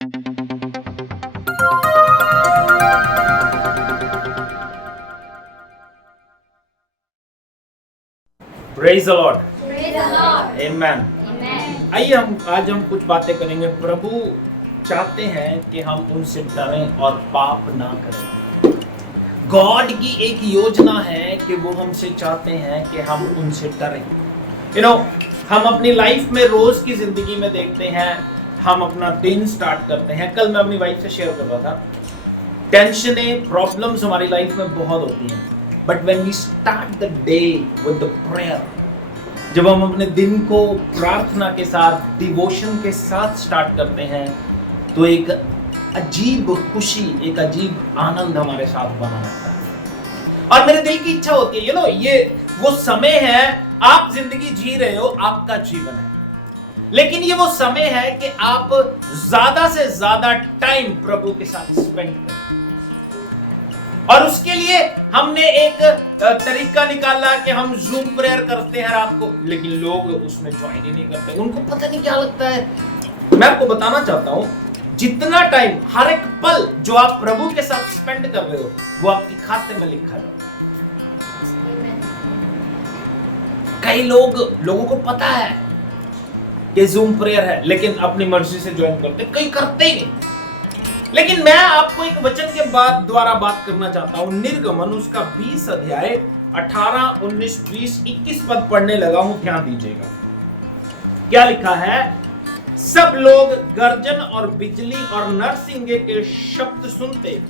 Praise the Lord, Praise the Lord. Amen. Amen. आइए आज हम कुछ बातें करेंगे। प्रभु चाहते हैं कि हम उनसे डरें और पाप ना करें। गॉड की एक योजना है कि वो हमसे चाहते हैं कि हम उनसे डरें। हम अपनी लाइफ में रोज की जिंदगी में देखते हैं, हम अपना दिन स्टार्ट करते हैं। कल मैं अपनी वाइफ से शेयर कर रहा था, टेंशनें, प्रॉब्लम्स हमारी लाइफ में बहुत होती हैं, but when we start the day with the prayer, जब हम अपने दिन को प्रार्थना के साथ, डिवोशन के साथ स्टार्ट करते हैं, तो एक अजीब खुशी, एक अजीब आनंद हमारे साथ बना रहता है। और मेरे दिल की इच्छा होती है, ये वो समय है, आप जिंदगी जी रहे हो, आपका जीवन है, लेकिन ये वो समय है कि आप ज्यादा से ज्यादा टाइम प्रभु के साथ स्पेंड करें। और उसके लिए हमने एक तरीका निकाला कि हम जूम प्रेयर करते हैं रात को, लेकिन लोग उसमें ज्वाइन ही नहीं करते, उनको पता नहीं क्या लगता है। मैं आपको बताना चाहता हूं, जितना टाइम, हर एक पल जो आप प्रभु के साथ स्पेंड कर रहे हो, वो आपके खाते में लिखा है। कई लोगों को पता है कि जूम प्रेयर है, लेकिन अपनी मर्जी से ज्वाइन करते, कई करते ही नहीं। लेकिन मैं आपको एक वचन के द्वारा बात करना चाहता हूं। निर्गमन उसका 20 अध्याय 18, 19, 20, 21 पद पढ़ने लगा हूं, ध्यान दीजिएगा क्या लिखा है। सब लोग गर्जन और बिजली और नरसिंगे के शब्द सुनते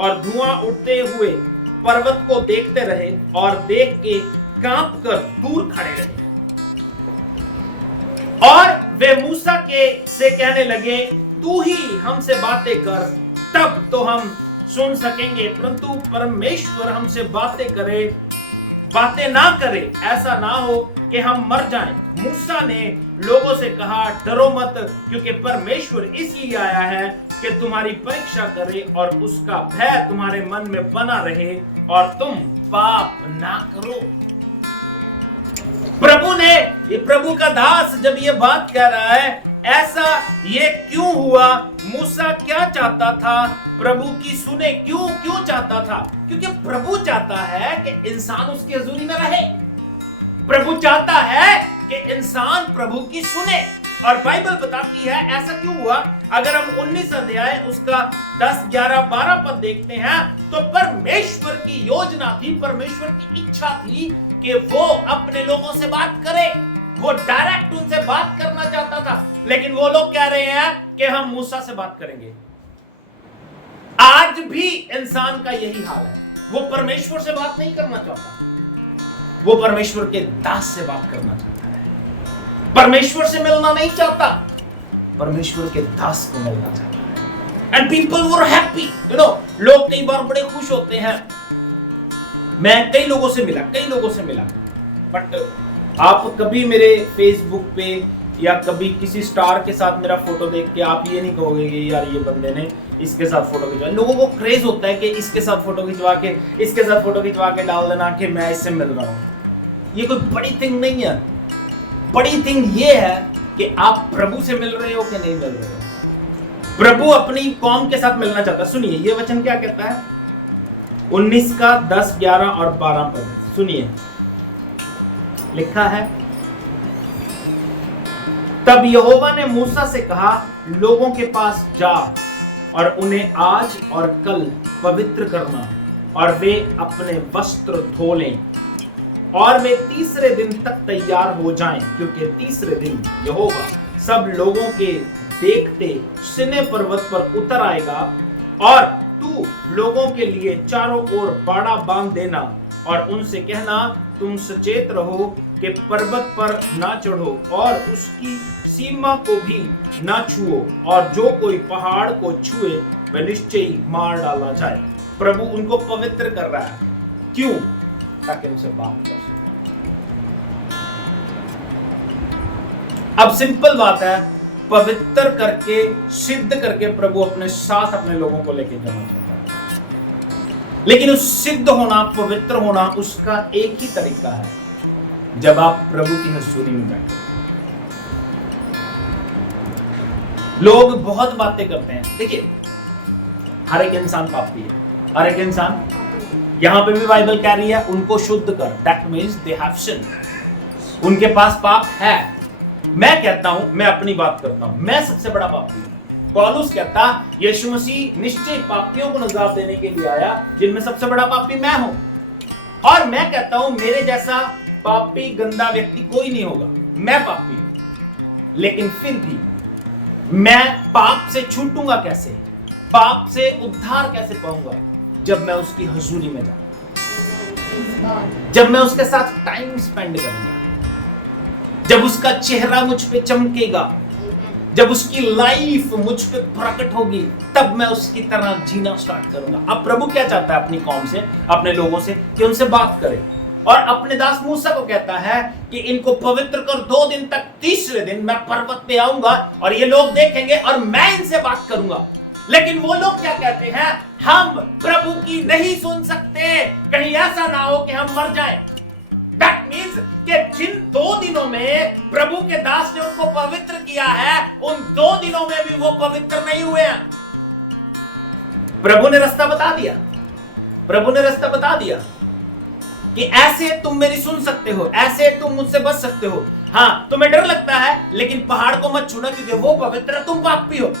और धुआं उठते हुए पर्वत को देखते रहे और देख के कांप कर दूर खड़े रहे। और वे मूसा से कहने लगे, तू ही हमसे बातें कर, तब तो हम सुन सकेंगे, परंतु परमेश्वर हमसे बातें ना करे, ऐसा ना हो कि हम मर जाएं। मूसा ने लोगों से कहा, डरो मत, क्योंकि परमेश्वर इसलिए आया है कि तुम्हारी परीक्षा करे और उसका भय तुम्हारे मन में बना रहे और तुम पाप ना करो। प्रभु का दास जब ये बात कह रहा है, ऐसा ये क्यों हुआ? मूसा क्या चाहता था? प्रभु की सुने क्यों चाहता था? क्योंकि प्रभु चाहता है कि इंसान उसकी हजूरी में रहे। प्रभु चाहता है कि इंसान प्रभु की सुने, और बाइबल बताती है ऐसा क्यों हुआ। अगर हम 19 अध्याय उसका 10, 11, 12 पद देखते हैं, तो परमेश्वर की योजना थी, परमेश्वर की इच्छा थी कि वो अपने लोगों से बात करे, वो डायरेक्ट उनसे बात करना चाहता था। लेकिन वो लोग कह रहे हैं कि हम मूसा से बात करेंगे। आज भी इंसान का यही हाल है, वो परमेश्वर से बात नहीं करना चाहता, वो परमेश्वर के दास से बात करना चाहता है। परमेश्वर से मिलना नहीं चाहता, परमेश्वर के दास को मिलना चाहता है। एंड पीपल वर हैप्पी, लोग कई बार बड़े खुश होते हैं। मैं कई लोगों से मिला, बट आप कभी मेरे फेसबुक पे या कभी किसी स्टार के साथ मेरा फोटो देख के आप ये नहीं कहोगे कि यार ये बंदे ने इसके साथ फोटो खिंचवा। लोगों को क्रेज होता है कि इसके साथ फोटो खिंचवा के डाल देना कि मैं इससे मिल रहा हूं। ये कोई बड़ी थिंग नहीं है। बड़ी थिंग ये है कि आप प्रभु से मिल रहे हो कि नहीं मिल रहे हो। प्रभु अपनी कौम के साथ मिलना चाहता है। सुनिए ये वचन क्या कहता है, 19 का 10, 11 और 12 पद सुनिए, लिखा है, तब यहोवा ने मूसा से कहा, लोगों के पास जा और उन्हें आज और कल पवित्र करना, और वे अपने वस्त्र धो लें और वे तीसरे दिन तक तैयार हो जाएं, क्योंकि तीसरे दिन यहोवा सब लोगों के देखते सिने पर्वत पर उतर आएगा। और तू लोगों के लिए चारों ओर बाड़ा बांध देना और उनसे कहना, तुम सचेत रहो कि पर्वत पर ना चढ़ो और उसकी सीमा को भी ना छुओ, और जो कोई पहाड़ को छुए वह निश्चय ही मार डाला जाए। प्रभु उनको पवित्र कर रहा है, क्यों? ताकि उनसे बात कर सके। अब सिंपल बात है, पवित्र करके, सिद्ध करके प्रभु अपने साथ अपने लोगों को लेके जाना चाहता है। लेकिन उस सिद्ध होना, पवित्र होना, उसका एक ही तरीका है, जब आप प्रभु की हजूरी में बैठे। लोग बहुत बातें करते हैं। देखिए, हर एक इंसान पापी है, हर एक इंसान। यहां पे भी बाइबल कह रही है उनको शुद्ध कर, दैट मींस दे हैव सिन, उनके पास पाप है। मैं कहता हूं, मैं अपनी बात करता हूं, मैं सबसे बड़ा पापी हूं। पौलुस कहता यीशु मसीह निश्चय पापियों को नजात देने के लिए आया, जिनमें सबसे बड़ा पापी मैं हूं। और मैं कहता हूं मेरे जैसा पापी गंदा व्यक्ति कोई नहीं होगा, मैं पापी हूं। लेकिन फिर भी मैं पाप से छूटूंगा कैसे, पाप से उद्धार कैसे पाऊंगा? जब मैं उसकी हुजूरी में जाऊंगा, जब मैं उसके साथ टाइम स्पेंड करूंगा, जब उसका चेहरा मुझ पे चमकेगा, जब उसकी लाइफ मुझ पे प्रकट होगी, तब मैं उसकी तरह जीना स्टार्ट करूंगा। अब प्रभु क्या चाहता है अपनी कौम से, अपने लोगों से, कि उनसे बात करे। और अपने दास मूसा को कहता है कि इनको पवित्र कर, 2 दिन तक, तीसरे दिन मैं पर्वत पे आऊंगा और ये लोग देखेंगे और मैं इनसे बात करूंगा। लेकिन वो लोग क्या कहते हैं, हम प्रभु की नहीं सुन सकते, कहीं ऐसा ना हो कि हम मर जाए। That means कि जिन 2 दिनों में प्रभु के दास ने उनको पवित्र किया है, उन 2 दिनों में भी वो पवित्र नहीं हुए हैं। प्रभु ने रास्ता बता दिया, प्रभु ने रास्ता बता दिया कि ऐसे तुम मेरी सुन सकते हो, ऐसे तुम मुझसे बच सकते हो। हाँ, तुम्हें डर लगता है, लेकिन पहाड़ को मत छूना क्योंकि वो पवित्र है, तुम पापी हो।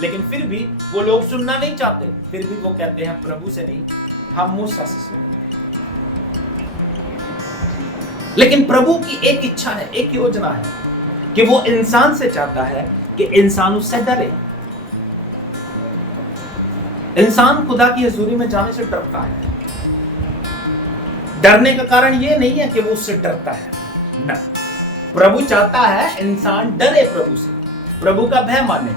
लेकिन फिर भी वो लोग सुनना नहीं चाहते, फिर भी वो कहते हैं प्रभु से नहीं, हम मूसा से सुनेंगे। लेकिन प्रभु की एक इच्छा है, एक योजना है कि वो इंसान से चाहता है कि इंसान उससे डरे। इंसान खुदा की हजूरी में जाने से डरता है। डरने का कारण ये नहीं है कि वो उससे डरता है, ना। प्रभु चाहता है इंसान डरे प्रभु से, प्रभु का भय माने।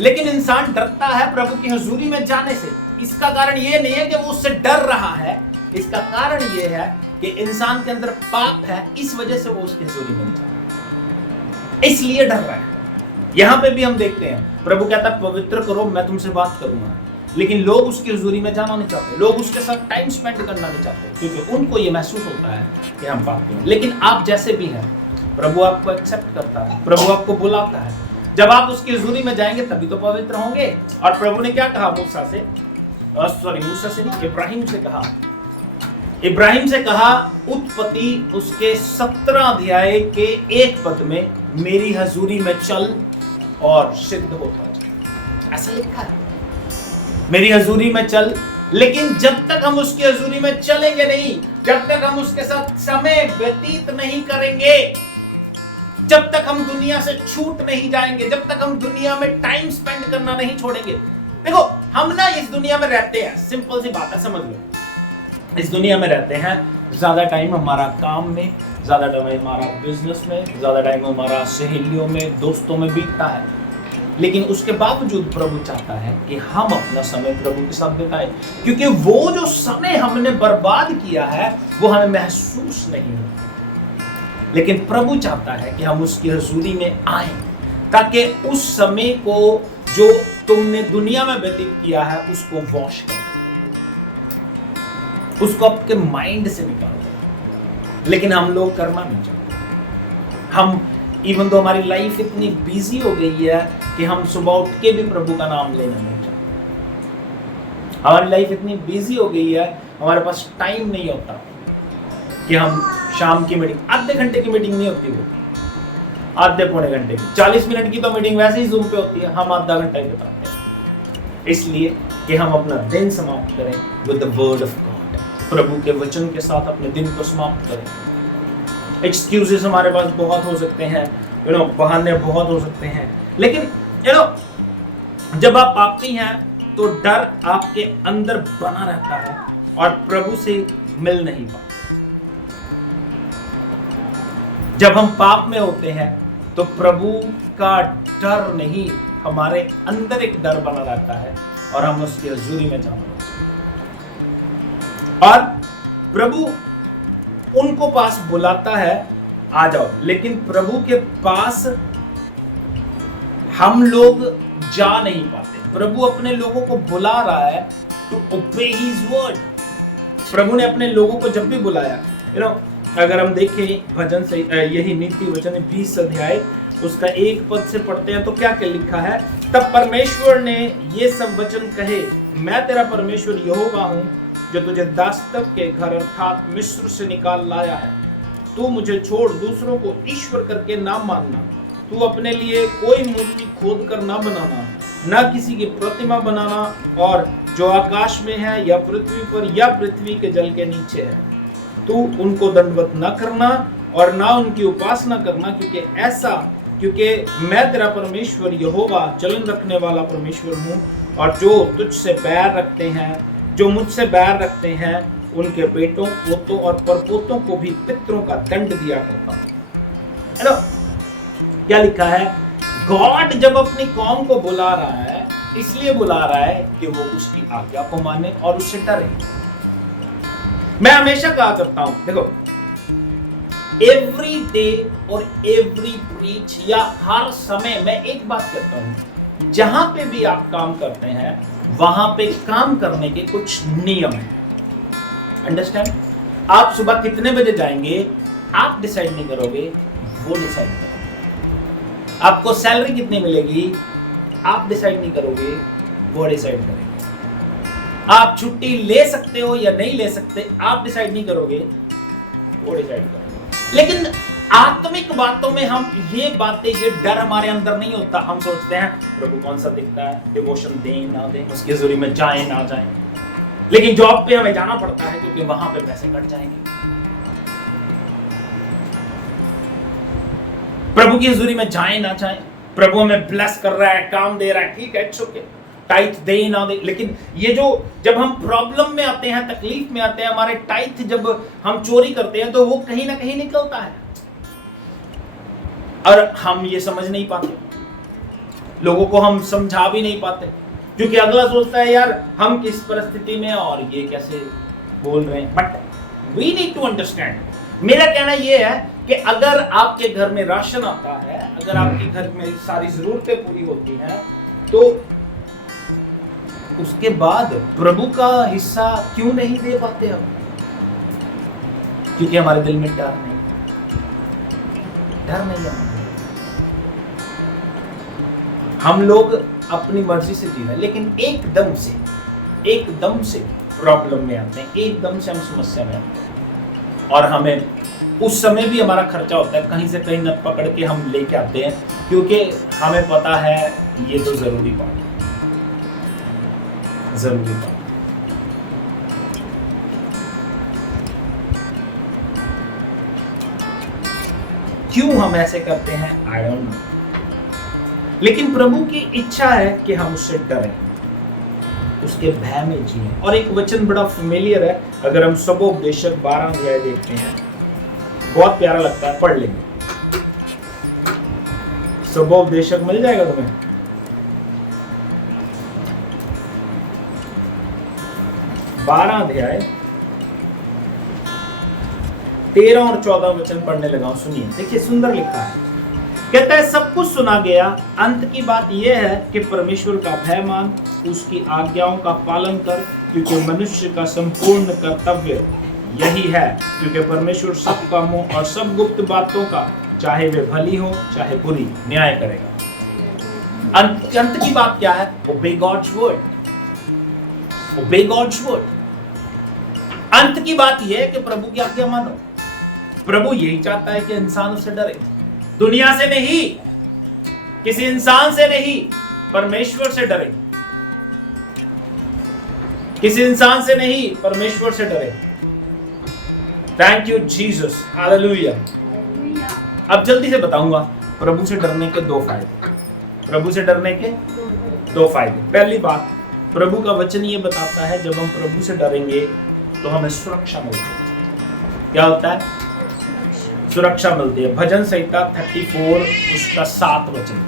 लेकिन इंसान डरता है प्रभु की हजूरी में जाने से। इसका कारण ये नहीं है कि वो उससे डर रहा है, इसका कारण ये है कि इंसान के अंदर पाप है, इस वजह से वो उसकी हजूरी में नहीं जाता, इसलिए डर रहा है। यहां पे भी हम देखते हैं प्रभु कहता है पवित्र करो, मैं तुमसे बात करूंगा। लेकिन लोग उसकी हजूरी में जाना नहीं चाहते, लोग उसके साथ टाइम स्पेंड करना नहीं चाहते, क्योंकि उनको ये महसूस होता है कि हम पापी हैं। लेकिन आप जैसे भी हैं, प्रभु आपको एक्सेप्ट करता है, प्रभु आपको बुलाता है। जब आप उसकी हजूरी में जाएंगे तभी तो पवित्र होंगे। और प्रभु ने क्या कहा मूसा से, मूसा से नहीं, इब्राहिम से कहा उत्पत्ति उसके 17 अध्याय के 1 पद में, मेरी हजूरी में चल और सिद्ध होता जा। ऐसा लिखा है, मेरी हजूरी में चल। लेकिन जब तक हम उसकी हजूरी में चलेंगे नहीं, जब तक हम उसके साथ समय व्यतीत नहीं करेंगे, जब तक हम दुनिया से छूट नहीं जाएंगे, जब तक हम दुनिया में टाइम स्पेंड करना नहीं छोड़ेंगे। देखो, हम ना इस दुनिया में रहते हैं, सिंपल सी बात है, समझ लो। इस दुनिया में रहते हैं, ज्यादा टाइम हमारा काम में, ज्यादा टाइम हमारा बिजनेस में, ज्यादा टाइम हमारा सहेलियों में, दोस्तों में बीतता है। लेकिन उसके बावजूद प्रभु चाहता है कि हम अपना समय प्रभु के साथ बिताएं, क्योंकि वो जो समय हमने बर्बाद किया है वो हमें महसूस नहीं होता। लेकिन प्रभु चाहता है कि हम उसकी हजूरी में आए, ताकि उस समय को जो तुमने दुनिया में व्यतीत किया है उसको वॉश कर, उसको आपके माइंड से निकाल दो। लेकिन हम लोग करना नहीं चाहते। हम इवन तो हमारी लाइफ इतनी बिजी हो गई है कि हम सुबह उठ के भी प्रभु का नाम लेना नहीं चाहते। हमारी लाइफ इतनी बिजी हो गई है, हमारे पास टाइम नहीं होता कि हम शाम की मीटिंग, आधे घंटे की मीटिंग नहीं होती, वो आधे पौने घंटे की, 40 मिनट की तो मीटिंग वैसे ही जूम पे होती है, हम आधा घंटा ही बताते हैं, इसलिए कि हम अपना दिन समाप्त करें with the word of God, प्रभु के वचन के साथ अपने दिन को समाप्त करें। एक्सक्यूजेस हमारे पास बहुत हो सकते हैं, बहाने बहुत हो सकते हैं, लेकिन जब आप पापी हैं तो डर आपके अंदर बना रहता है और प्रभु से मिल नहीं पाते। जब हम पाप में होते हैं तो प्रभु का डर नहीं, हमारे अंदर एक डर बना रहता है और हम उसकी हजूरी में जाना और प्रभु उनको पास बुलाता है, आ जाओ। लेकिन प्रभु के पास हम लोग जा नहीं पाते। प्रभु अपने लोगों को बुला रहा है टू ओबे हिज वर्ड। प्रभु ने अपने लोगों को जब भी बुलाया, अगर हम देखें भजन से, यही नीति वचन 20 अध्याय उसका एक पद से पढ़ते हैं तो क्या क्या लिखा है। तब परमेश्वर ने ये सब वचन कहे, मैं तेरा परमेश्वर यहोवा हूँ जो तुझे दासत्व के घर अर्थात मिस्र से निकाल लाया है। तू मुझे छोड़ दूसरों को ईश्वर करके ना मानना। तू अपने लिए कोई मूर्ति खोद कर ना बनाना, ना किसी की प्रतिमा बनाना, और जो आकाश में है या पृथ्वी पर या पृथ्वी के जल के नीचे है, तू उनको दंडवत न करना और ना उनकी उपासना करना, क्योंकि मैं तेरा परमेश्वर यहोवा चलन रखने वाला परमेश्वर हूँ। और जो तुझसे बैर रखते हैं, जो मुझसे बैर रखते हैं, उनके बेटों, पोतों और परपोतों को भी पितरों का दंड दिया करता हूँ। हेलो, क्या लिखा है? गॉड जब अपनी कौम को बुला रहा है, इसलिए बुला रहा है कि वो उसकी आज्ञा को माने और उससे डरे। मैं हमेशा कहा करता हूं, देखो, एवरी डे और एवरी प्रीच, या हर समय मैं एक बात कहता हूं, जहां पे भी आप काम करते हैं वहां पे काम करने के कुछ नियम हैं। अंडरस्टैंड? आप सुबह कितने बजे जाएंगे आप डिसाइड नहीं करोगे, वो डिसाइड करोगे। आपको सैलरी कितनी मिलेगी आप डिसाइड नहीं करोगे, वो डिसाइड करेंगे। आप छुट्टी ले सकते हो या नहीं ले सकते आप डिसाइड नहीं करोगे, वो डिसाइड करेंगे। लेकिन आत्मिक बातों में हम ये बातें, ये डर हमारे अंदर नहीं होता। हम सोचते हैं प्रभु कौन सा दिखता है, डिवोशन दें ना दें, उसकी हजूरी में जाएं ना जाएं। लेकिन जॉब पे हमें जाना पड़ता है क्योंकि वहां पे पैसे कट जाएंगे। प्रभु की हजूरी में जाएं ना जाएं, प्रभु हमें ब्लेस कर रहा है, काम दे रहा है, ठीक है, इट्स ओके, टाइथ दे ना दे। लेकिन ये जो जब हम प्रॉब्लम में आते हैं, तकलीफ में आते हैं, हमारे टाइथ जब हम चोरी करते हैं तो वो कहीं ना कहीं निकलता है और हम ये समझ नहीं पाते, लोगों को हम समझा भी नहीं पाते, क्योंकि अगला सोचता है यार हम किस परिस्थिति में और ये कैसे बोल रहे हैं। But we need to understand. मेरा कहना ये है कि अगर आपके घर में राशन आता है, अगर आपके घर में सारी जरूरतें पूरी होती हैं, तो उसके बाद प्रभु का हिस्सा क्यों नहीं दे पाते हम? क्योंकि हमारे दिल में डर नहीं है। हम लोग अपनी मर्जी से जी रहे हैं, लेकिन एकदम से प्रॉब्लम में आते हैं, एकदम से हम समस्या में आते हैं, और हमें उस समय भी हमारा खर्चा होता है, कहीं से कहीं नट पकड़ के हम लेके आते हैं, क्योंकि हमें पता है ये तो जरूरी बात है। क्यों हम ऐसे करते हैं आई डोंट नो, लेकिन प्रभु की इच्छा है कि हम उससे डरें, उसके भय में जिए। और एक वचन बड़ा फेमिलियर है, अगर हम सबोपदेशक 12 अध्याय देखते हैं, बहुत प्यारा लगता है, पढ़ लेंगे। सबोपदेशक मिल जाएगा तुम्हें, बारह अध्याय 13 और 14 वचन पढ़ने लगा हूं। सुनिए, देखिए सुंदर लिखा है। कहता है सब कुछ सुना गया, अंत की बात यह है कि परमेश्वर का भय मान, उसकी आज्ञाओं का पालन कर, क्योंकि मनुष्य का संपूर्ण कर्तव्य यही है। क्योंकि परमेश्वर सब कामों और सब गुप्त बातों का, चाहे वे भली हो चाहे बुरी, न्याय करेगा। अंत की बात क्या है? Obey God's word. Obey God's word. अंत की बात यह है कि प्रभु की आज्ञा मानो। प्रभु यही चाहता है कि इंसान उससे डरे, दुनिया से नहीं, किसी इंसान से नहीं, परमेश्वर से डरे। किसी इंसान से नहीं, परमेश्वर से डरे। Thank you Jesus, hallelujah. अब जल्दी से बताऊंगा प्रभु से डरने के 2 फायदे। प्रभु से डरने के 2 फायदे। पहली बात, प्रभु का वचन ये बताता है जब हम प्रभु से डरेंगे तो हमें सुरक्षा मिलती है। क्या होता है? सुरक्षा मिलती है। भजन संहिता 34 उसका 7 वचन,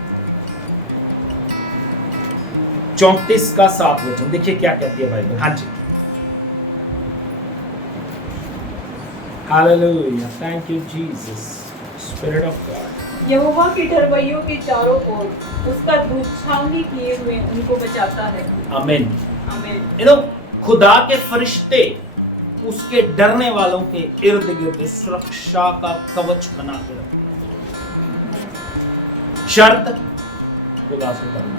34 का 7 वचन, देखिए क्या कहती है बाइबल। हाँ जी, hallelujah, thank you Jesus, spirit of God. यहोवा की डरवैयों के चारों ओर उसका धूप छावनी किए हुए उनको बचाता है। आमीन, आमीन। खुदा के फरिश्ते उसके डरने वालों के इर्द गिर्द सुरक्षा का कवच बना के रखते हैं। शर्त खुदा से डरना,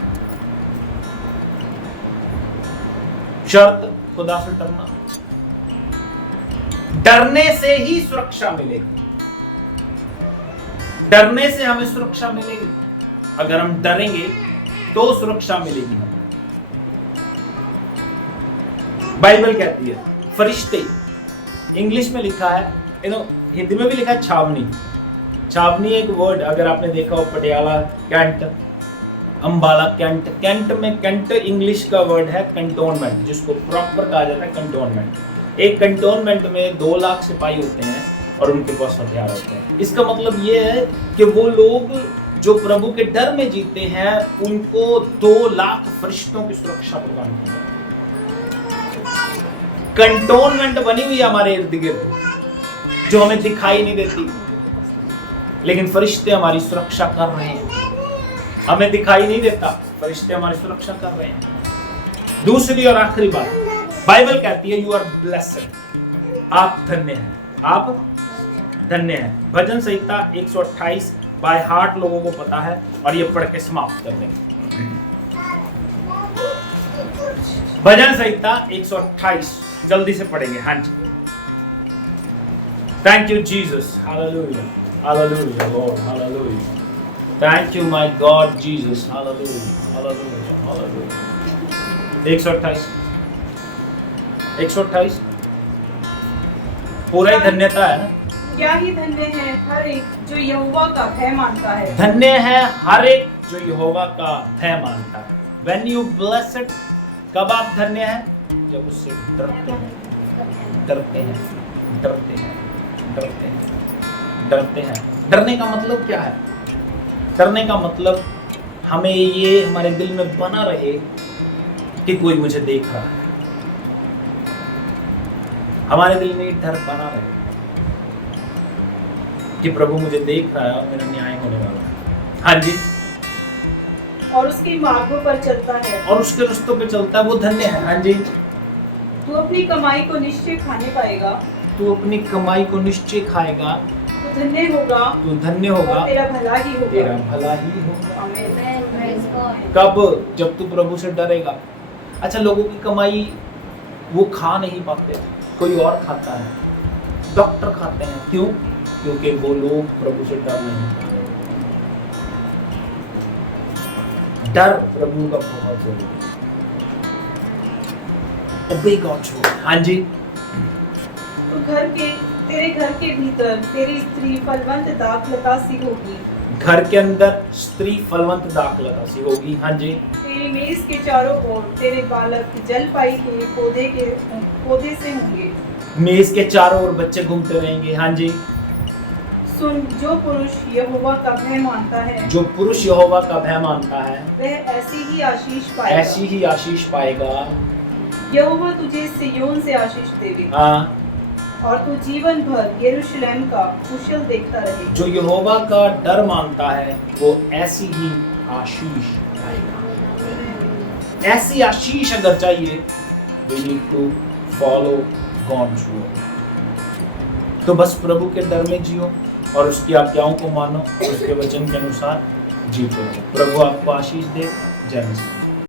शर्त खुदा से डरना। डरने से ही सुरक्षा मिलेगी, डरने से हमें सुरक्षा मिलेगी। अगर हम डरेंगे तो सुरक्षा मिलेगी हमें। बाइबल कहती है फरिश्ते, इंग्लिश में लिखा है, हिंदी में भी लिखा है छावनी। छावनी एक वर्ड, अगर आपने देखा हो Patiala cantt, Ambala cantt, cantt में कैंट इंग्लिश का वर्ड है कंटोनमेंट, जिसको प्रॉपर कहा जाता है कंटोनमेंट। एक कंटोनमेंट में 2 लाख सिपाही होते हैं और उनके पास हथियार होते हैं। इसका मतलब ये है कि वो लोग जो प्रभु के डर में जीते हैं उनको 2 लाख फरिश्तों की सुरक्षा प्रदान की है। कंटोनमेंट बनी हुई है हमारे इर्द गिर्द, जो हमें दिखाई नहीं देती, लेकिन फरिश्ते हमारी सुरक्षा कर रहे हैं। हमें दिखाई नहीं देता, फरिश्ते हमारी सुरक्षा कर रहे हैं। दूसरी और आखिरी बात, बाइबल कहती है यू आर ब्लेस्ड, आप धन्य हैं, आप धन्य हैं। भजन संहिता 128 बाय हार्ट लोगों को पता है, और ये पढ़ के समाप्त कर देंगे। भजन संहिता 128 जल्दी से पढ़ेंगे। हाँ जी, thank you Jesus, hallelujah, hallelujah Lord, hallelujah, thank you my God Jesus, hallelujah, hallelujah, hallelujah. 128 पूरा ही धन्यता है ना। क्या ही धन्य है हर एक जो यहोवा का भय मानता है। धन्य है हर एक जो यहोवा का भय मानता है। When you blessed, कब आप धन्य हैं? जब उससे डरते हैं, डरते हैं, डरते हैं, डरते हैं, डरते हैं। डरने का मतलब क्या है? डरने का मतलब हमें ये हमारे दिल में बना रहे कि कोई मुझे देख रहा है। हमारे दिल में डर बना रहे कि प्रभु मुझे देख रहा है और मेरा न्याय होने वाला है। हाँ जी, और उसके मार्गों पर चलता है, और उसके रास्तों पे चलता है, वो धन्य है। हाँ जी, तू अपनी कमाई को निश्चय खाने पाएगा, तू अपनी कमाई को निश्चय खाएगा, तू धन्य होगा, तू धन्य होगा, और तेरा भला ही होगा, तेरा भला ही होगा। आमीन। Praise God. कब? जब तू प्रभु से डरेगा। अच्छा, लोगों की कमाई वो खा नहीं पाते, कोई और खाता है, डॉक्टर खाते हैं। क्यों? क्योंकि वो लोग प्रभु से डर नहीं पाते। डर प्रभु का बहुत जरूरी है। Obey God's word। हाँ जी, तो तेरे घर के भीतर तेरी स्त्री फलवंत दाखलता सी होगी, घर के अंदर स्त्री फलवंत दाखलता सी होगी। हाँ जी, तेरी मेज के चारों ओर तेरे बालक जलपाई के पौधे से होंगे, मेज के चारों ओर बच्चे घूमते रहेंगे। हाँ जी, सुन, जो पुरुष यहोवा का भय मानता है, जो पुरुष यहोवा का भय मानता है वह ऐसी ही आशीष पाएगा, ऐसी ही आशीष पाएगा। यहोवा तुझे सिय्योन से आशीष देगा, हाँ, और तू जीवन भर यरूशलेम का कुशल देखता रहे। जो यहोवा का डर मानता है वो ऐसी ही आशीष पाएगा। ऐसी आशीष अगर चाहिए, we need to follow God's word। तो बस प्रभु के डर में जियो और उसकी आज्ञाओं को मानो और उसके वचन के अनुसार जीते रहो। प्रभु आपको आशीष दे। जय मसीह।